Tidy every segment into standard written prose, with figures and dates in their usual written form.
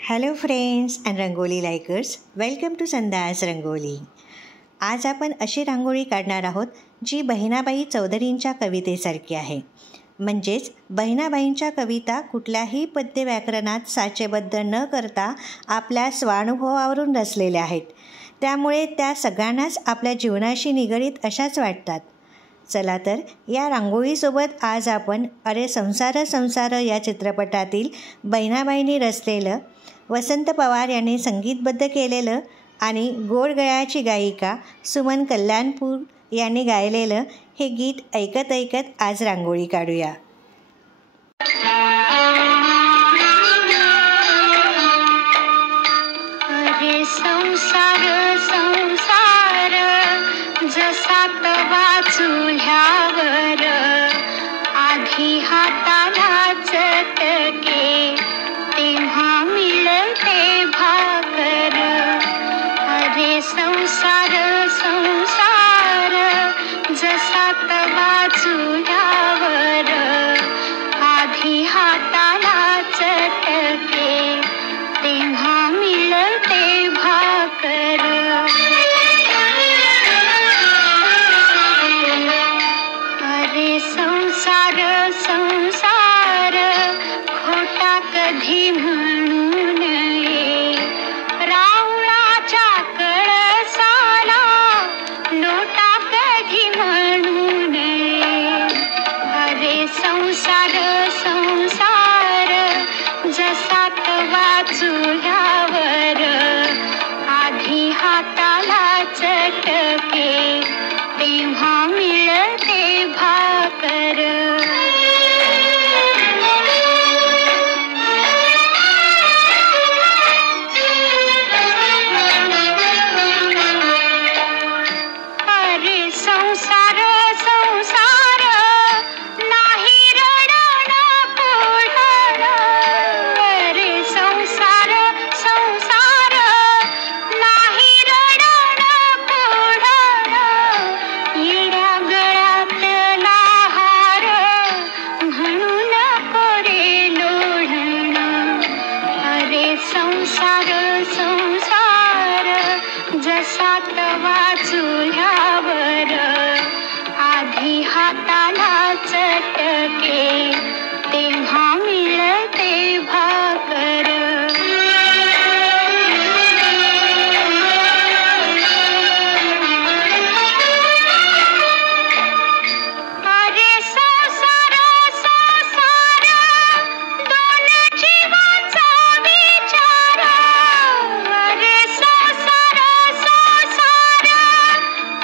Hello friends and rangoli likers, welcome to Sandas Rangoli. आज आपण अशी रांगोळी काढणार आहोत जी बहिणाबाई चौधरींच्या कवितेसारखी आहे. म्हणजेच बहिणाबाईंच्या कविता कुठल्याही पद्य व्याकरणात साचेबद्ध न करता आपल्या स्वानुभवावरून रचलेल्या आहेत. त्यामुळे त्या सगळ्यांनाच आपल्या जीवनाशी निगडीत अशाच वाटतात. चला तर या रांगोळीसोबत आज आपण अरे संसार संसार या चित्रपटातील बहिणाबाईंनी रचलेलं, वसंत पवार यांनी संगीतबद्ध केलेलं आणि गोड गळ्याची गायिका सुमन कल्याणपूर यांनी गायलेलं हे गीत ऐकत ऐकत आज रांगोळी काढूया. अरे संसार संसार जसा तवा चुल्यावर आधी हाताला चटके तेव्हा मिळते भाकर. अरे संसार संसार जसा तवा चुल्यावर आधी हाताला चटके तेव्हा मिळते भाकर. अरे संसार संसार खोटा कधी म्हणू नये, रावळाच्या कळसाला लोटा कधी म्हणू नये. अरे संसार संसार जसा तवा चुल्यावर आधी हाताला चटके तेव्हा मिळते भाकर. अरे संसार संसार नाही रडण पुढण. अरे संसार संसार नाही रडण पुढण. येड्या गळ्यातला हार म्हणून कोरे लोढण. अरे संसार संसार जसा तवा चुल्यावर आधी हाताला चटके तेव्हा मिळते भाकर. अरे संसार संसार दोन जीवांचा विचार. अरे संसार संसार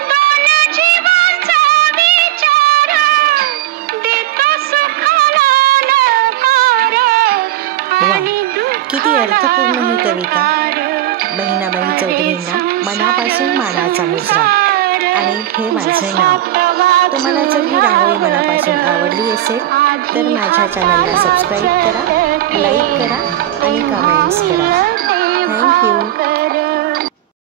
दोन जीवांचा विचार देतो सुखाला नकार आणि किती अर्थपूर्ण ही कविता. बहिणाबाई चौधरींना मनापासून मानाचा मुजरा आणि हे माझे नाव. तुम्हाला जर ही रांगोळी मनापासून आवडली असेल तर माझ्या चॅनलला सबस्क्राईब करा, लाईक करा आणि कमेंट्स करा. थँक्यू.